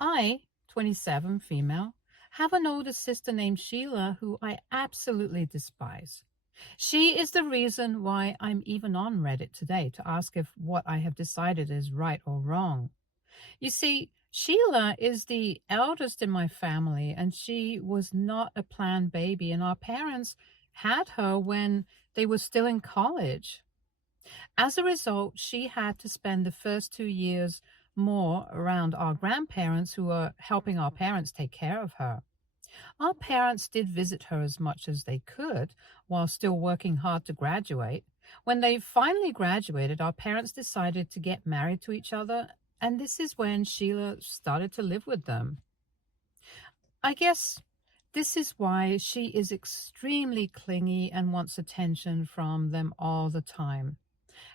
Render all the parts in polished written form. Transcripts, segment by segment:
I, 27, female, have an older sister named Sheila who I absolutely despise. She is the reason why I'm even on Reddit today to ask if what I have decided is right or wrong. You see, Sheila is the eldest in my family, and she was not a planned baby, and our parents had her when they were still in college. As a result, she had to spend the first 2 years more around our grandparents who were helping our parents take care of her. Our parents did visit her as much as they could while still working hard to graduate. When they finally graduated, our parents decided to get married to each other, and this is when Sheila started to live with them. I guess this is why she is extremely clingy and wants attention from them all the time.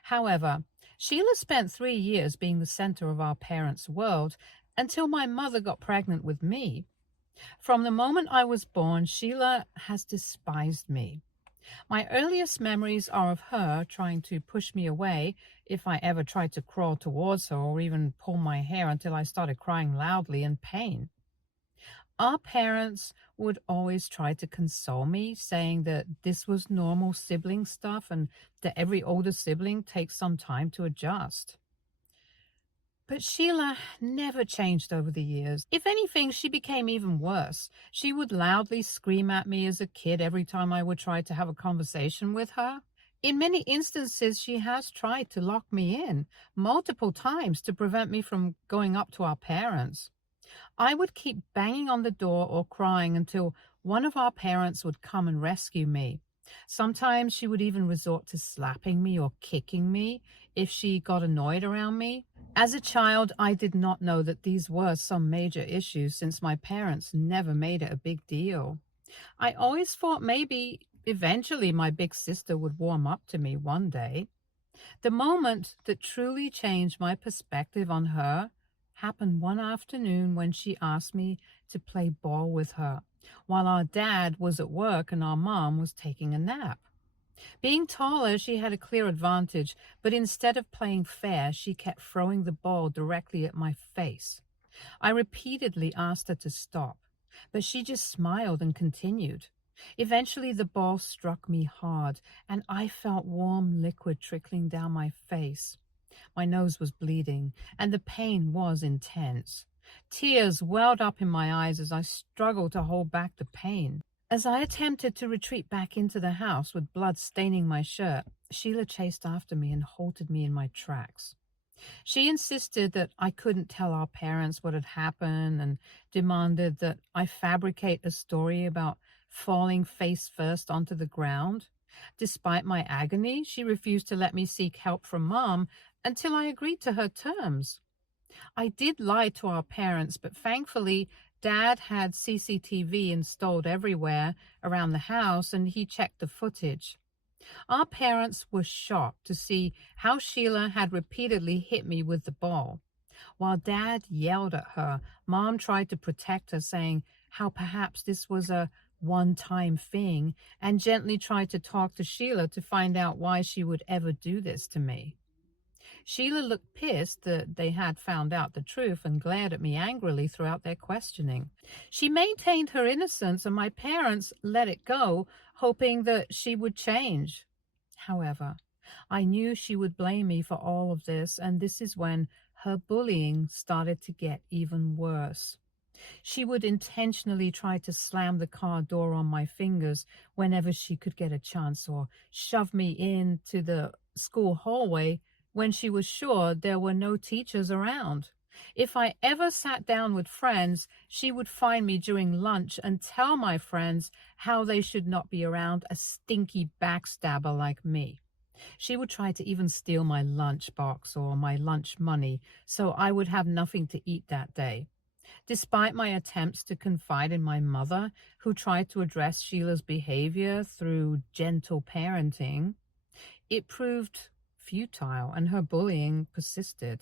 However, Sheila spent 3 years being the center of our parents' world until my mother got pregnant with me. From the moment I was born, Sheila has despised me. My earliest memories are of her trying to push me away if I ever tried to crawl towards her or even pull my hair until I started crying loudly in pain. Our parents would always try to console me, saying that this was normal sibling stuff and that every older sibling takes some time to adjust. But Sheila never changed over the years. If anything, she became even worse. She would loudly scream at me as a kid every time I would try to have a conversation with her. In many instances, she has tried to lock me in multiple times to prevent me from going up to our parents. I would keep banging on the door or crying until one of our parents would come and rescue me. Sometimes she would even resort to slapping me or kicking me if she got annoyed around me. As a child, I did not know that these were some major issues since my parents never made it a big deal. I always thought maybe eventually my big sister would warm up to me one day. The moment that truly changed my perspective on her happened one afternoon when she asked me to play ball with her while our dad was at work and our mom was taking a nap. Being taller, she had a clear advantage, but instead of playing fair, she kept throwing the ball directly at my face. I repeatedly asked her to stop, but she just smiled and continued. Eventually, the ball struck me hard, and I felt warm liquid trickling down my face. My nose was bleeding, and the pain was intense. Tears welled up in my eyes as I struggled to hold back the pain. As I attempted to retreat back into the house with blood staining my shirt, Sheila chased after me and halted me in my tracks. She insisted that I couldn't tell our parents what had happened and demanded that I fabricate a story about falling face first onto the ground. Despite my agony, she refused to let me seek help from Mom until I agreed to her terms. I did lie to our parents, but thankfully, Dad had CCTV installed everywhere around the house and he checked the footage. Our parents were shocked to see how Sheila had repeatedly hit me with the ball. While Dad yelled at her, Mom tried to protect her, saying how perhaps this was a one-time thing, and gently tried to talk to Sheila to find out why she would ever do this to me. Sheila looked pissed that they had found out the truth and glared at me angrily throughout their questioning. She maintained her innocence and my parents let it go, hoping that she would change. However, I knew she would blame me for all of this, and this is when her bullying started to get even worse. She would intentionally try to slam the car door on my fingers whenever she could get a chance, or shove me into the school hallway when she was sure there were no teachers around. If I ever sat down with friends, she would find me during lunch and tell my friends how they should not be around a stinky backstabber like me. She would try to even steal my lunchbox or my lunch money so I would have nothing to eat that day. Despite my attempts to confide in my mother, who tried to address Sheila's behavior through gentle parenting, it proved futile and her bullying persisted.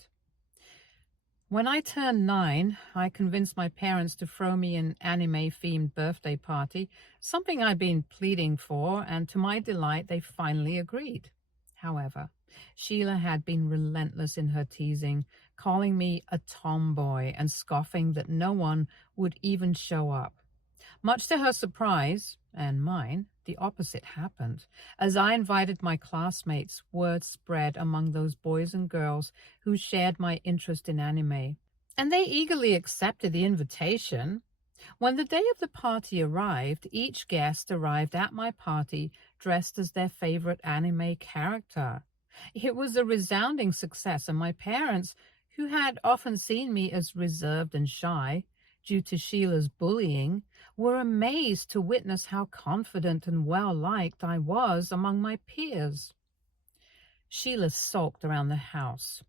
When I turned 9, I convinced my parents to throw me an anime-themed birthday party, something I'd been pleading for, and to my delight, they finally agreed. However, Sheila had been relentless in her teasing, calling me a tomboy and scoffing that no one would even show up. Much to her surprise, and mine, the opposite happened. As I invited my classmates, word spread among those boys and girls who shared my interest in anime, and they eagerly accepted the invitation. When the day of the party arrived, each guest arrived at my party dressed as their favorite anime character. It was a resounding success, and my parents, who had often seen me as reserved and shy due to Sheila's bullying, were amazed to witness how confident and well-liked I was among my peers. Sheila sulked around the house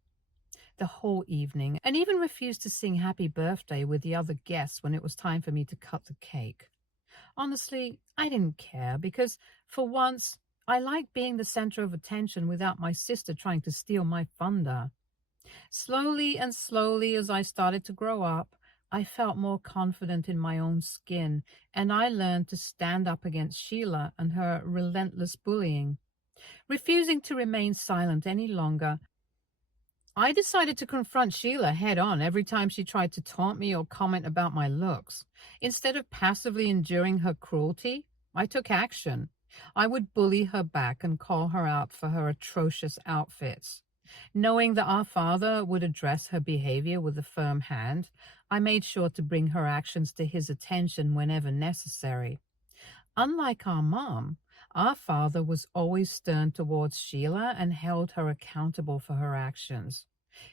the whole evening and even refused to sing happy birthday with the other guests when it was time for me to cut the cake. Honestly, I didn't care because, for once, I liked being the center of attention without my sister trying to steal my thunder. Slowly and slowly, as I started to grow up, I felt more confident in my own skin, and I learned to stand up against Sheila and her relentless bullying. Refusing to remain silent any longer, I decided to confront Sheila head on every time she tried to taunt me or comment about my looks. Instead of passively enduring her cruelty, I took action. I would bully her back and call her out for her atrocious outfits. Knowing that our father would address her behavior with a firm hand, I made sure to bring her actions to his attention whenever necessary. Unlike our mom, our father was always stern towards Sheila and held her accountable for her actions.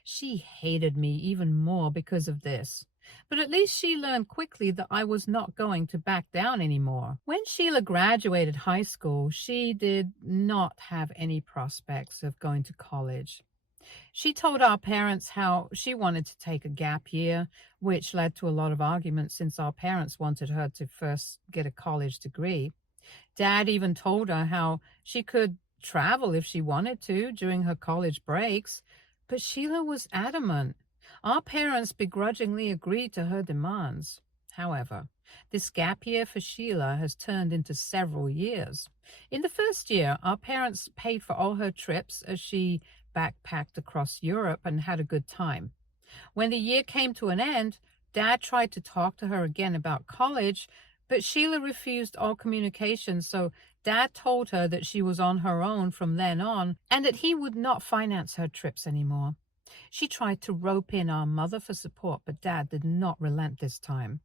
She hated me even more because of this, but at least she learned quickly that I was not going to back down anymore. When Sheila graduated high school, she did not have any prospects of going to college. She told our parents how she wanted to take a gap year, which led to a lot of arguments since our parents wanted her to first get a college degree. Dad even told her how she could travel if she wanted to during her college breaks, but Sheila was adamant. Our parents begrudgingly agreed to her demands. However, this gap year for Sheila has turned into several years. In the first year, our parents paid for all her trips as she backpacked across Europe and had a good time. When the year came to an end, Dad tried to talk to her again about college, but Sheila refused all communication, so Dad told her that she was on her own from then on and that he would not finance her trips anymore. She tried to rope in our mother for support, but Dad did not relent this time.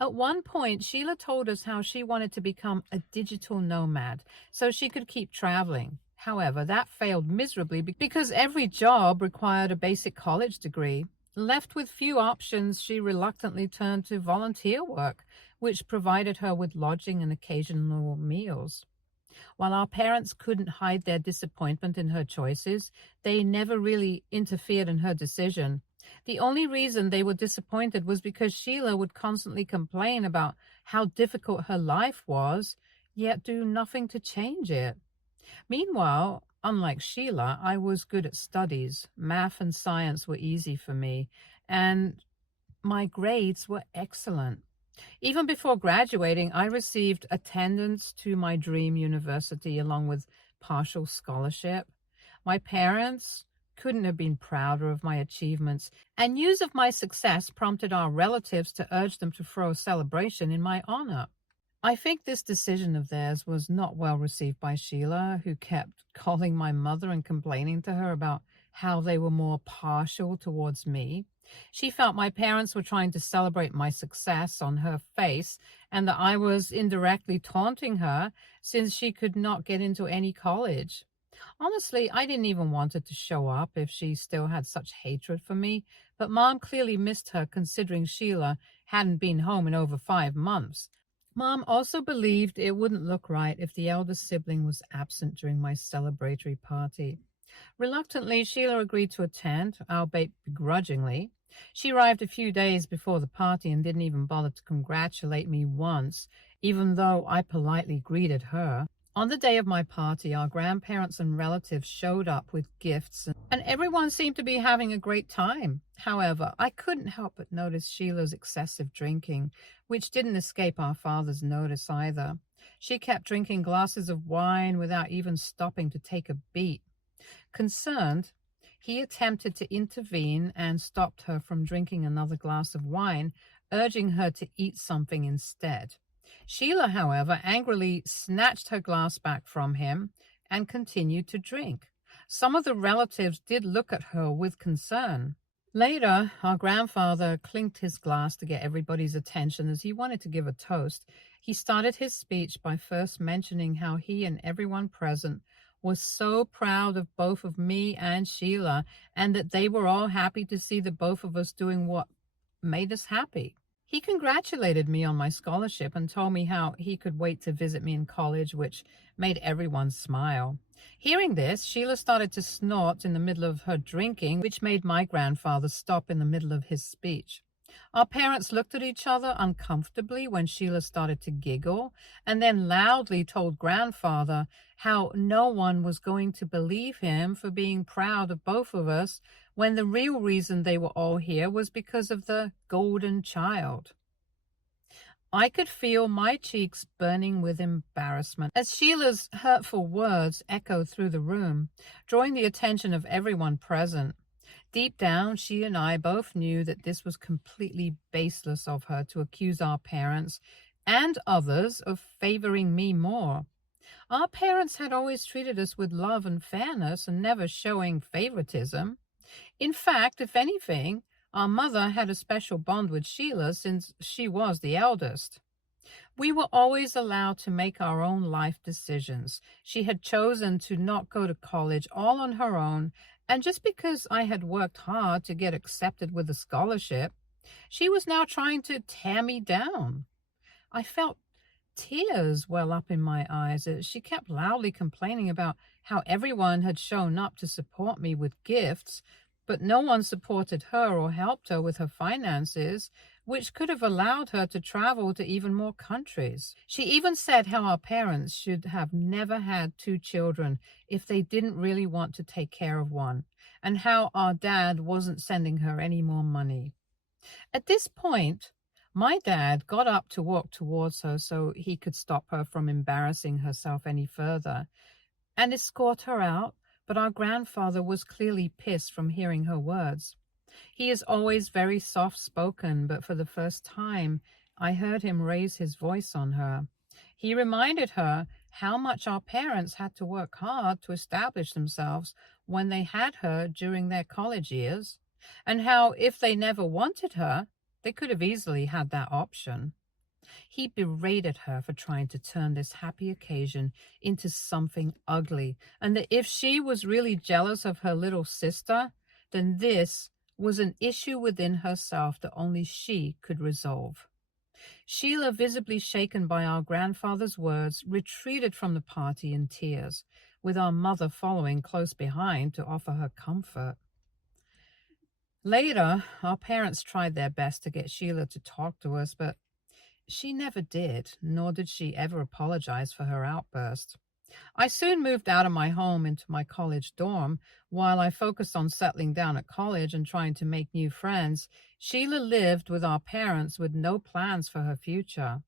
At one point, Sheila told us how she wanted to become a digital nomad so she could keep traveling. However, that failed miserably because every job required a basic college degree. Left with few options, she reluctantly turned to volunteer work, which provided her with lodging and occasional meals. While our parents couldn't hide their disappointment in her choices, they never really interfered in her decision. The only reason they were disappointed was because Sheila would constantly complain about how difficult her life was, yet do nothing to change it. Meanwhile, unlike Sheila, I was good at studies. Math and science were easy for me, and my grades were excellent. Even before graduating, I received attendance to my dream university along with partial scholarship. My parents couldn't have been prouder of my achievements, and news of my success prompted our relatives to urge them to throw a celebration in my honor. I think this decision of theirs was not well received by Sheila, who kept calling my mother and complaining to her about how they were more partial towards me. She felt my parents were trying to celebrate my success on her face and that I was indirectly taunting her since she could not get into any college. Honestly, I didn't even want her to show up if she still had such hatred for me, but Mom clearly missed her considering Sheila hadn't been home in over 5 months. Mom also believed it wouldn't look right if the elder sibling was absent during my celebratory party. Reluctantly, Sheila agreed to attend, albeit begrudgingly. She arrived a few days before the party and didn't even bother to congratulate me once, even though I politely greeted her. On the day of my party, our grandparents and relatives showed up with gifts, and everyone seemed to be having a great time. However, I couldn't help but notice Sheila's excessive drinking, which didn't escape our father's notice either. She kept drinking glasses of wine without even stopping to take a beat. Concerned, he attempted to intervene and stopped her from drinking another glass of wine, urging her to eat something instead. Sheila, however, angrily snatched her glass back from him and continued to drink. Some of the relatives did look at her with concern. Later, our grandfather clinked his glass to get everybody's attention as he wanted to give a toast. He started his speech by first mentioning how he and everyone present was so proud of both of me and Sheila, and that they were all happy to see the both of us doing what made us happy. He congratulated me on my scholarship and told me how he could wait to visit me in college, which made everyone smile. Hearing this, Sheila started to snort in the middle of her drinking, which made my grandfather stop in the middle of his speech. Our parents looked at each other uncomfortably when Sheila started to giggle, and then loudly told grandfather how no one was going to believe him for being proud of both of us, when the real reason they were all here was because of the golden child. I could feel my cheeks burning with embarrassment as Sheila's hurtful words echoed through the room, drawing the attention of everyone present. Deep down, she and I both knew that this was completely baseless of her to accuse our parents and others of favoring me more. Our parents had always treated us with love and fairness and never showing favoritism. In fact, if anything, our mother had a special bond with Sheila since she was the eldest. We were always allowed to make our own life decisions. She had chosen to not go to college all on her own, and just because I had worked hard to get accepted with a scholarship, she was now trying to tear me down. I felt tears well up in my eyes as she kept loudly complaining about how everyone had shown up to support me with gifts, but no one supported her or helped her with her finances, which could have allowed her to travel to even more countries. She even said how our parents should have never had 2 children if they didn't really want to take care of one, and how our dad wasn't sending her any more money. At this point, my dad got up to walk towards her so he could stop her from embarrassing herself any further and escort her out, but our grandfather was clearly pissed from hearing her words. He is always very soft-spoken, but for the first time, I heard him raise his voice on her. He reminded her how much our parents had to work hard to establish themselves when they had her during their college years, and how if they never wanted her, they could have easily had that option. He berated her for trying to turn this happy occasion into something ugly, and that if she was really jealous of her little sister, then this was an issue within herself that only she could resolve. Sheila, visibly shaken by our grandfather's words, retreated from the party in tears, with our mother following close behind to offer her comfort. Later, our parents tried their best to get Sheila to talk to us, but she never did, nor did she ever apologize for her outburst. I soon moved out of my home into my college dorm. While I focused on settling down at college and trying to make new friends, Sheila lived with our parents with no plans for her future.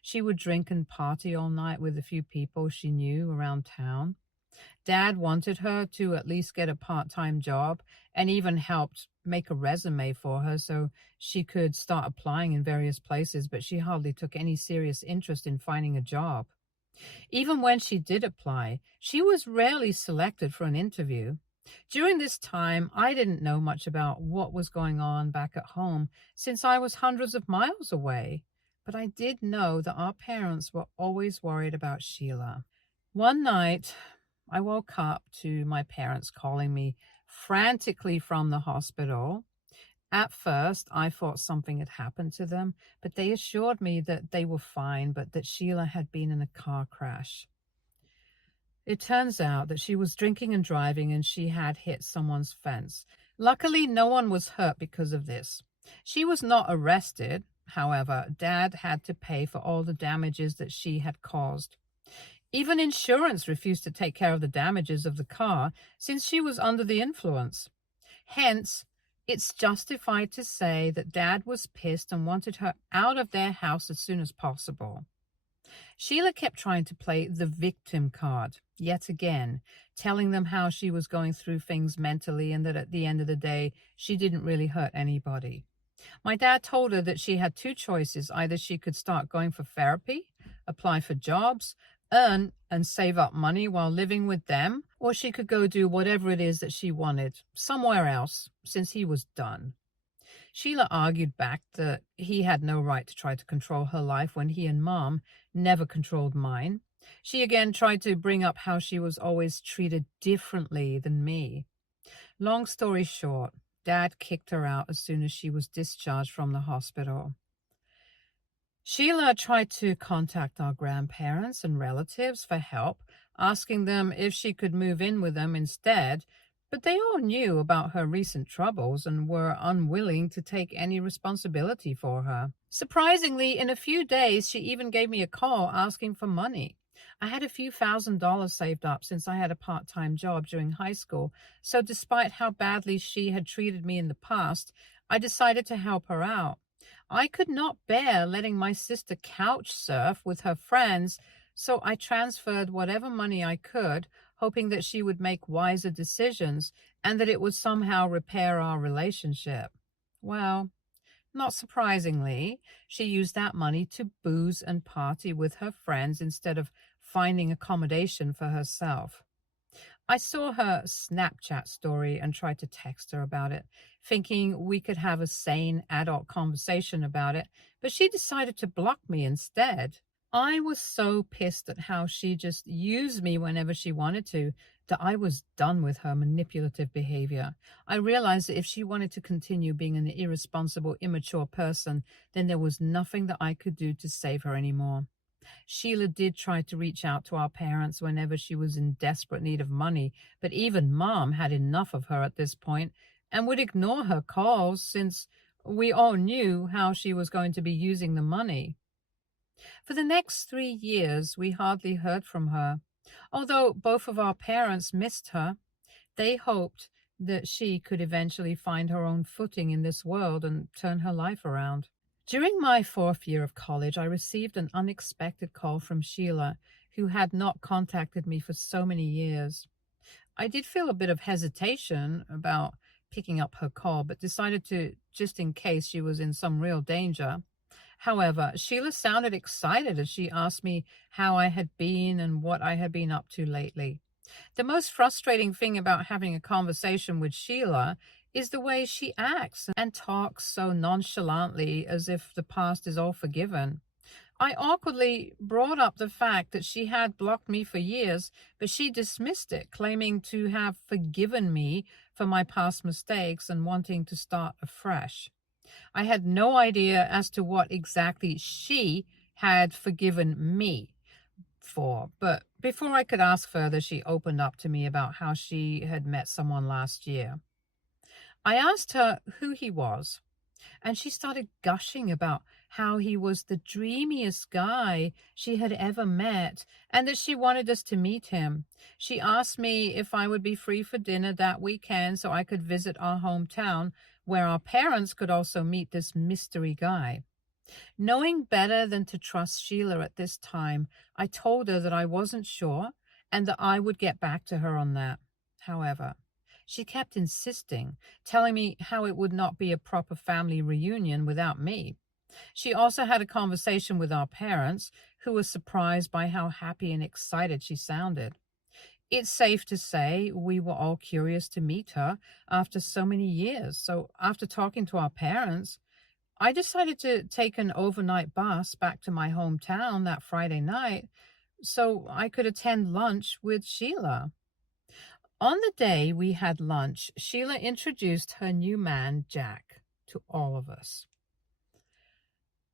She would drink and party all night with a few people she knew around town. Dad wanted her to at least get a part-time job and even helped make a resume for her so she could start applying in various places, but she hardly took any serious interest in finding a job. Even when she did apply, she was rarely selected for an interview. During this time, I didn't know much about what was going on back at home since I was hundreds of miles away, but I did know that our parents were always worried about Sheila. One night, I woke up to my parents calling me frantically from the hospital. At first, I thought something had happened to them, but they assured me that they were fine, but that Sheila had been in a car crash. It turns out that she was drinking and driving and she had hit someone's fence. Luckily, no one was hurt because of this. She was not arrested. However, Dad had to pay for all the damages that she had caused. Even insurance refused to take care of the damages of the car since she was under the influence. Hence, it's justified to say that Dad was pissed and wanted her out of their house as soon as possible. Sheila kept trying to play the victim card, yet again, telling them how she was going through things mentally and that at the end of the day, she didn't really hurt anybody. My dad told her that she had two choices. Either she could start going for therapy, apply for jobs, earn and save up money while living with them, or she could go do whatever it is that she wanted somewhere else, since he was done. Sheila argued back that he had no right to try to control her life when he and Mom never controlled mine. She again tried to bring up how she was always treated differently than me. Long story short, Dad kicked her out as soon as she was discharged from the hospital. Sheila tried to contact our grandparents and relatives for help, asking them if she could move in with them instead, but they all knew about her recent troubles and were unwilling to take any responsibility for her. Surprisingly, in a few days, she even gave me a call asking for money. I had a few $1,000s saved up since I had a part-time job during high school, so despite how badly she had treated me in the past, I decided to help her out. I could not bear letting my sister couch surf with her friends, so I transferred whatever money I could, hoping that she would make wiser decisions and that it would somehow repair our relationship. Well, not surprisingly, she used that money to booze and party with her friends instead of finding accommodation for herself. I saw her Snapchat story and tried to text her about it, thinking we could have a sane adult conversation about it, but she decided to block me instead. I was so pissed at how she just used me whenever she wanted to that I was done with her manipulative behavior. I realized that if she wanted to continue being an irresponsible, immature person, then there was nothing that I could do to save her anymore. Sheila did try to reach out to our parents whenever she was in desperate need of money, but even Mom had enough of her at this point and would ignore her calls since we all knew how she was going to be using the money. For the next 3 years, we hardly heard from her. Although both of our parents missed her, they hoped that she could eventually find her own footing in this world and turn her life around. During my 4th year of college, I received an unexpected call from Sheila, who had not contacted me for so many years. I did feel a bit of hesitation about picking up her call, but decided to, just in case she was in some real danger. However, Sheila sounded excited as she asked me how I had been and what I had been up to lately. The most frustrating thing about having a conversation with Sheila is the way she acts and talks so nonchalantly as if the past is all forgiven. I awkwardly brought up the fact that she had blocked me for years, but she dismissed it, claiming to have forgiven me for my past mistakes and wanting to start afresh. I had no idea as to what exactly she had forgiven me for, but before I could ask further, she opened up to me about how she had met someone last year. I asked her who he was, and she started gushing about how he was the dreamiest guy she had ever met and that she wanted us to meet him. She asked me if I would be free for dinner that weekend so I could visit our hometown where our parents could also meet this mystery guy. Knowing better than to trust Sheila at this time, I told her that I wasn't sure and that I would get back to her on that. However, she kept insisting, telling me how it would not be a proper family reunion without me. She also had a conversation with our parents, who were surprised by how happy and excited she sounded. It's safe to say we were all curious to meet her after so many years. So after talking to our parents, I decided to take an overnight bus back to my hometown that Friday night so I could attend lunch with Sheila. On the day we had lunch, Sheila introduced her new man, Jack, to all of us.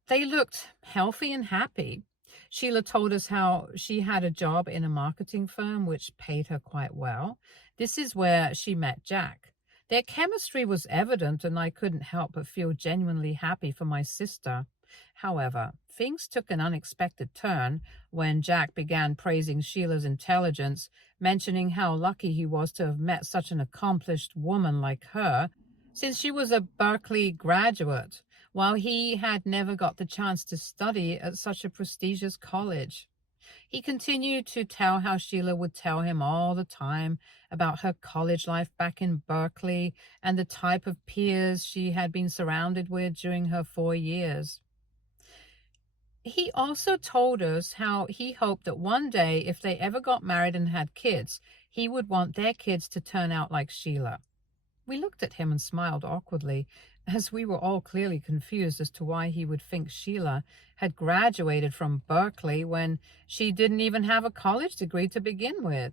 They looked healthy and happy. Sheila told us how she had a job in a marketing firm which paid her quite well. This is where she met Jack. Their chemistry was evident, and I couldn't help but feel genuinely happy for my sister. However, things took an unexpected turn when Jack began praising Sheila's intelligence, mentioning how lucky he was to have met such an accomplished woman like her, since she was a Berkeley graduate. while he had never got the chance to study at such a prestigious college. He continued to tell how Sheila would tell him all the time about her college life back in Berkeley and the type of peers she had been surrounded with during her 4 years. He also told us how he hoped that one day, if they ever got married and had kids, he would want their kids to turn out like Sheila. We looked at him and smiled awkwardly, as we were all clearly confused as to why he would think Sheila had graduated from Berkeley when she didn't even have a college degree to begin with.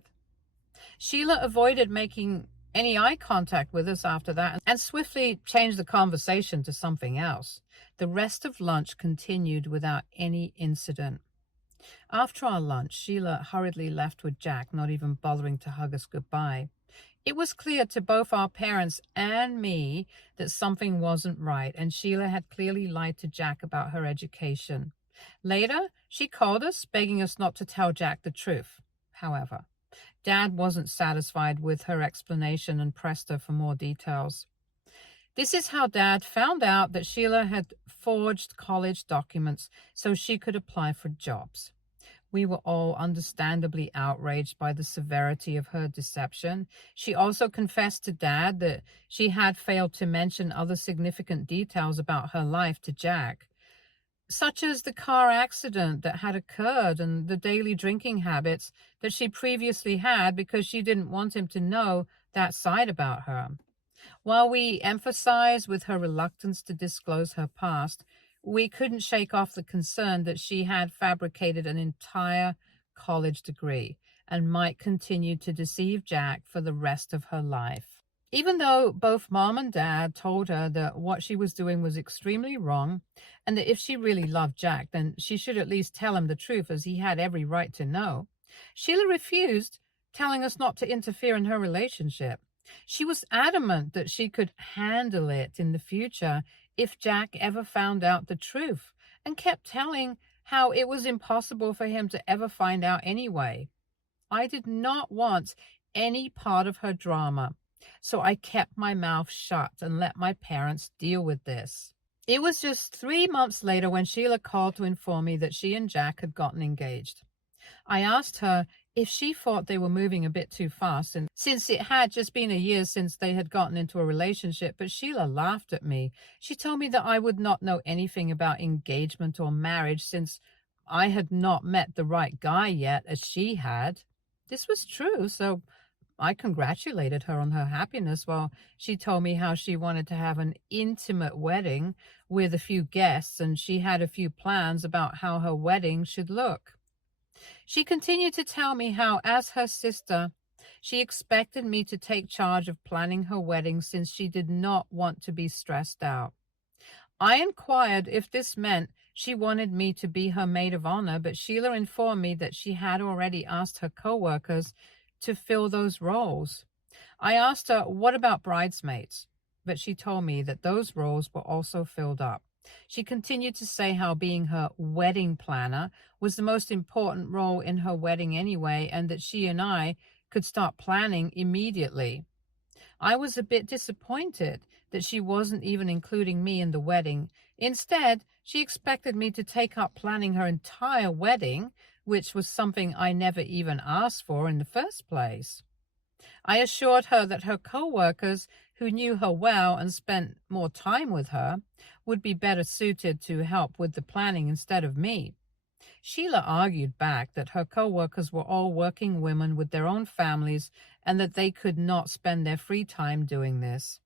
Sheila avoided making any eye contact with us after that and swiftly changed the conversation to something else. The rest of lunch continued without any incident. After our lunch, Sheila hurriedly left with Jack, not even bothering to hug us goodbye. It was clear to both our parents and me that something wasn't right, and Sheila had clearly lied to Jack about her education. Later, she called us, begging us not to tell Jack the truth. However, Dad wasn't satisfied with her explanation and pressed her for more details. This is how Dad found out that Sheila had forged college documents so she could apply for jobs. We were all understandably outraged by the severity of her deception. She also confessed to Dad that she had failed to mention other significant details about her life to Jack, such as the car accident that had occurred and the daily drinking habits that she previously had, because she didn't want him to know that side about her. While we emphasized with her reluctance to disclose her past, we couldn't shake off the concern that she had fabricated an entire college degree and might continue to deceive Jack for the rest of her life. Even though both Mom and Dad told her that what she was doing was extremely wrong and that if she really loved Jack, then she should at least tell him the truth, as he had every right to know, Sheila refused, telling us not to interfere in her relationship. She was adamant that she could handle it in the future if Jack ever found out the truth, and kept telling how it was impossible for him to ever find out anyway. I did not want any part of her drama, so I kept my mouth shut and let my parents deal with this. It was just 3 months later when Sheila called to inform me that she and Jack had gotten engaged. I asked her if she thought they were moving a bit too fast, and since it had just been a year since they had gotten into a relationship, but Sheila laughed at me. She told me that I would not know anything about engagement or marriage since I had not met the right guy yet, as she had. This was true, so I congratulated her on her happiness, while she told me how she wanted to have an intimate wedding with a few guests, and she had a few plans about how her wedding should look. She continued to tell me how, as her sister, she expected me to take charge of planning her wedding since she did not want to be stressed out. I inquired if this meant she wanted me to be her maid of honor, but Sheila informed me that she had already asked her co-workers to fill those roles. I asked her, what about bridesmaids? But she told me that those roles were also filled up. She continued to say how being her wedding planner was the most important role in her wedding anyway, and that she and I could start planning immediately. I was a bit disappointed that she wasn't even including me in the wedding. Instead, she expected me to take up planning her entire wedding, which was something I never even asked for in the first place. I assured her that her co-workers, who knew her well and spent more time with her, would be better suited to help with the planning instead of me. Sheila argued back that her co-workers were all working women with their own families and that they could not spend their free time doing this.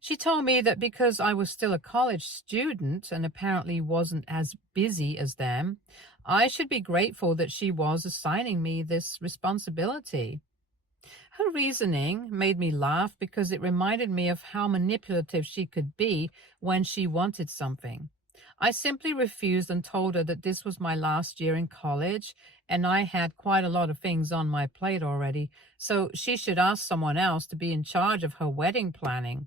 She told me that because I was still a college student and apparently wasn't as busy as them, I should be grateful that she was assigning me this responsibility. Her reasoning made me laugh because it reminded me of how manipulative she could be when she wanted something. I simply refused and told her that this was my last year in college and I had quite a lot of things on my plate already, so she should ask someone else to be in charge of her wedding planning.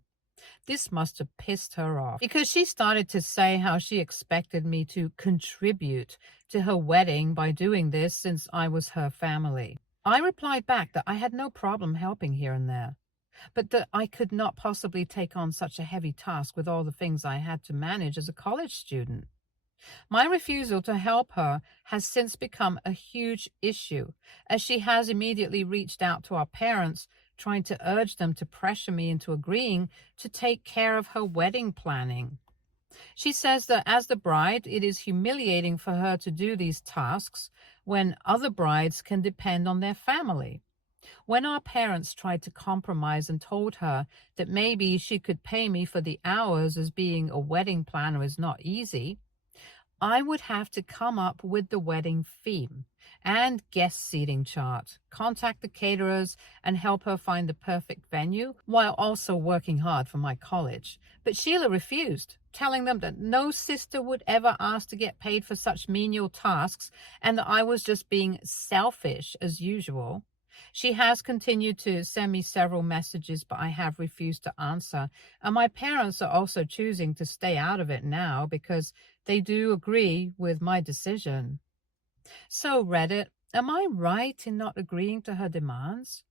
This must have pissed her off because she started to say how she expected me to contribute to her wedding by doing this since I was her family. I replied back that I had no problem helping here and there. but that I could not possibly take on such a heavy task with all the things I had to manage as a college student. My refusal to help her has since become a huge issue, as she has immediately reached out to our parents, trying to urge them to pressure me into agreeing to take care of her wedding planning. She says that as the bride, it is humiliating for her to do these tasks when other brides can depend on their family. When our parents tried to compromise and told her that maybe she could pay me for the hours, as being a wedding planner is not easy, I would have to come up with the wedding theme and guest seating chart, contact the caterers, and help her find the perfect venue, while also working hard for my college. But Sheila refused, telling them that no sister would ever ask to get paid for such menial tasks, and that I was just being selfish as usual. She has continued to send me several messages, but I have refused to answer. And my parents are also choosing to stay out of it now because they do agree with my decision. So, Reddit, am I right in not agreeing to her demands?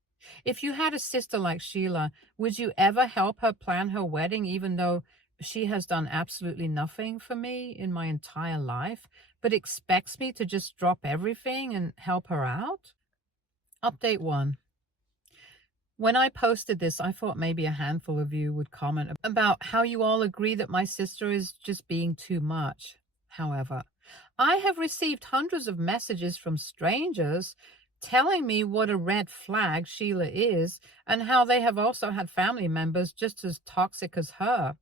If you had a sister like Sheila, would you ever help her plan her wedding, even though she has done absolutely nothing for me in my entire life, but expects me to just drop everything and help her out? Update 1. When I posted this, I thought maybe a handful of you would comment about how you all agree that my sister is just being too much. However, I have received hundreds of messages from strangers telling me what a red flag Sheila is, and how they have also had family members just as toxic as her.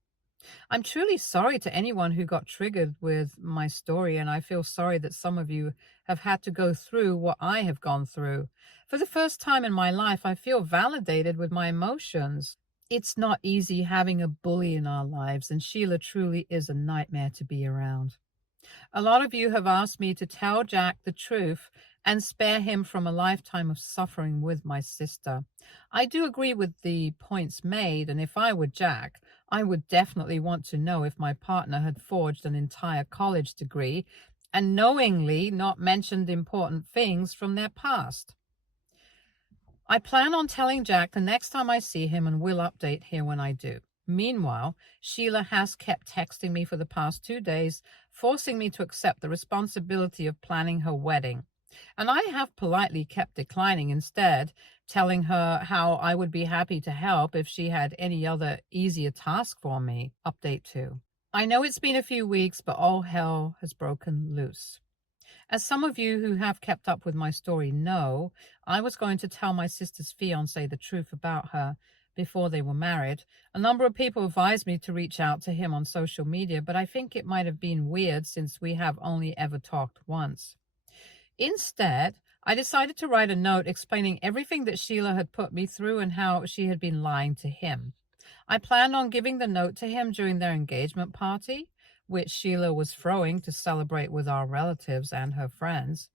I'm truly sorry to anyone who got triggered with my story, and I feel sorry that some of you have had to go through what I have gone through. For the first time in my life, I feel validated with my emotions. It's not easy having a bully in our lives, and Sheila truly is a nightmare to be around. A lot of you have asked me to tell Jack the truth and spare him from a lifetime of suffering with my sister. I do agree with the points made, and if I were Jack, I would definitely want to know if my partner had forged an entire college degree and knowingly not mentioned important things from their past. I plan on telling Jack the next time I see him, and will update here when I do. Meanwhile, Sheila has kept texting me for the past 2 days, forcing me to accept the responsibility of planning her wedding. And I have politely kept declining instead, telling her how I would be happy to help if she had any other easier task for me. Update 2. I know it's been a few weeks, but all hell has broken loose. As some of you who have kept up with my story know, I was going to tell my sister's fiancé the truth about her before they were married. A number of people advised me to reach out to him on social media, but I think it might have been weird since we have only ever talked once. Instead, I decided to write a note explaining everything that Sheila had put me through and how she had been lying to him. I planned on giving the note to him during their engagement party, which Sheila was throwing to celebrate with our relatives and her friends.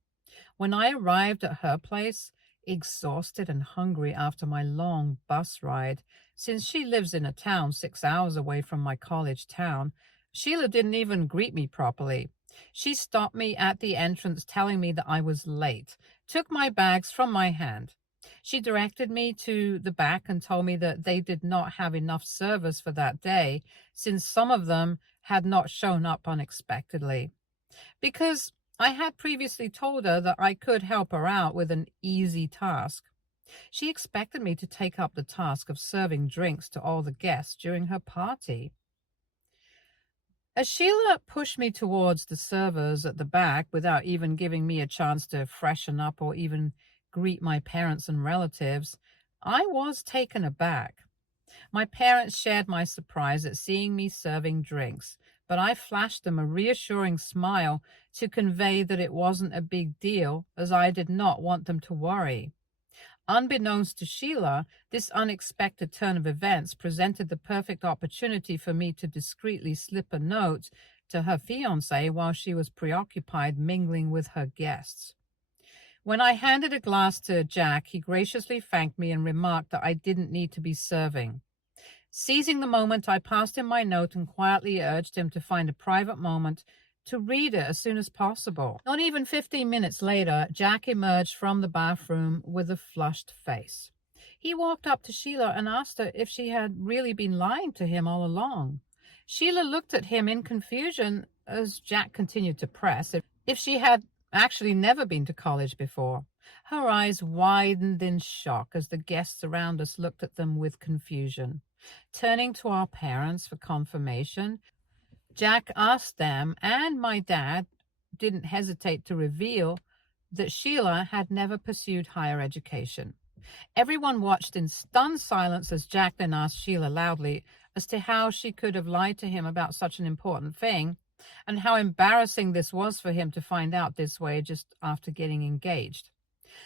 When I arrived at her place, exhausted and hungry after my long bus ride, since she lives in a town 6 hours away from my college town, Sheila didn't even greet me properly. She stopped me at the entrance, telling me that I was late, took my bags from my hand. She directed me to the back and told me that they did not have enough service for that day, since some of them had not shown up unexpectedly. Because I had previously told her that I could help her out with an easy task, she expected me to take up the task of serving drinks to all the guests during her party. As Sheila pushed me towards the servers at the back without even giving me a chance to freshen up or even greet my parents and relatives, I was taken aback. My parents shared my surprise at seeing me serving drinks, but I flashed them a reassuring smile to convey that it wasn't a big deal, as I did not want them to worry. Unbeknownst to Sheila, this unexpected turn of events presented the perfect opportunity for me to discreetly slip a note to her fiancé while she was preoccupied mingling with her guests. When I handed a glass to Jack, he graciously thanked me and remarked that I didn't need to be serving. Seizing the moment, I passed him my note and quietly urged him to find a private moment to read it as soon as possible. Not even 15 minutes later, Jack emerged from the bathroom with a flushed face. He walked up to Sheila and asked her if she had really been lying to him all along. Sheila looked at him in confusion as Jack continued to press if she had actually never been to college before. Her eyes widened in shock as the guests around us looked at them with confusion. Turning to our parents for confirmation, Jack asked them, and my dad didn't hesitate to reveal that Sheila had never pursued higher education. Everyone watched in stunned silence as Jack then asked Sheila loudly as to how she could have lied to him about such an important thing, and how embarrassing this was for him to find out this way just after getting engaged.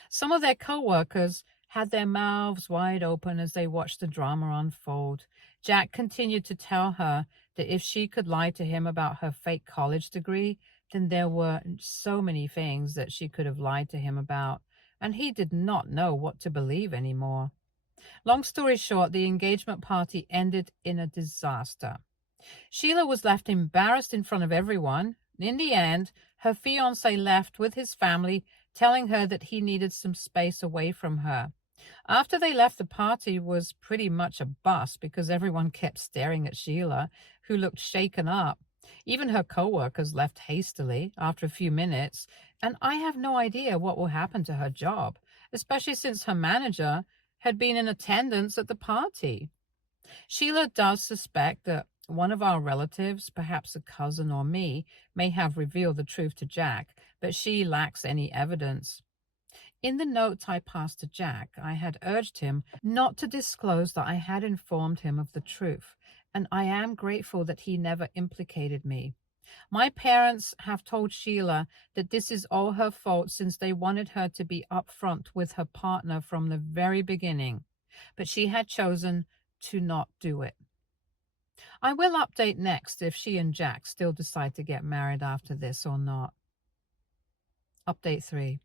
Some of their co-workers had their mouths wide open as they watched the drama unfold. Jack continued to tell her that if she could lie to him about her fake college degree, then there were so many things that she could have lied to him about, and he did not know what to believe anymore. Long story short, the engagement party ended in a disaster. Sheila was left embarrassed in front of everyone. In the end, her fiancé left with his family, telling her that he needed some space away from her. After they left, the party was pretty much a bust because everyone kept staring at Sheila, who looked shaken up. Even her co-workers left hastily after a few minutes, and I have no idea what will happen to her job, especially since her manager had been in attendance at the party. Sheila does suspect that one of our relatives, perhaps a cousin or me, may have revealed the truth to Jack, but she lacks any evidence. In the note I passed to Jack, I had urged him not to disclose that I had informed him of the truth, and I am grateful that he never implicated me. My parents have told Sheila that this is all her fault since they wanted her to be upfront with her partner from the very beginning, but she had chosen to not do it. I will update next if she and Jack still decide to get married after this or not. Update 3.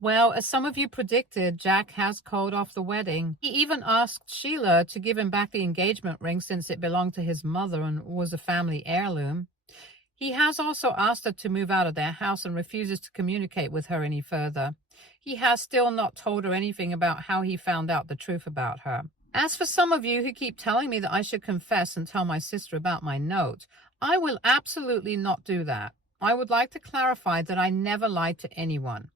Well, as some of you predicted, Jack has called off the wedding. He even asked Sheila to give him back the engagement ring since it belonged to his mother and was a family heirloom. He has also asked her to move out of their house and refuses to communicate with her any further. He has still not told her anything about how he found out the truth about her. As for some of you who keep telling me that I should confess and tell my sister about my note, I will absolutely not do that. I would like to clarify that I never lied to anyone.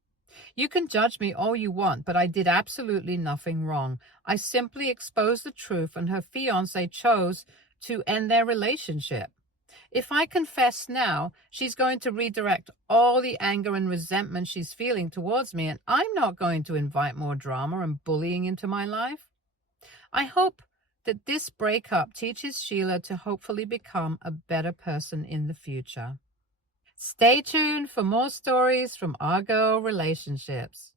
You can judge me all you want, but I did absolutely nothing wrong. I simply exposed the truth, and her fiancé chose to end their relationship. If I confess now, she's going to redirect all the anger and resentment she's feeling towards me, and I'm not going to invite more drama and bullying into my life. I hope that this breakup teaches Sheila to hopefully become a better person in the future. Stay tuned for more stories from our girl relationships.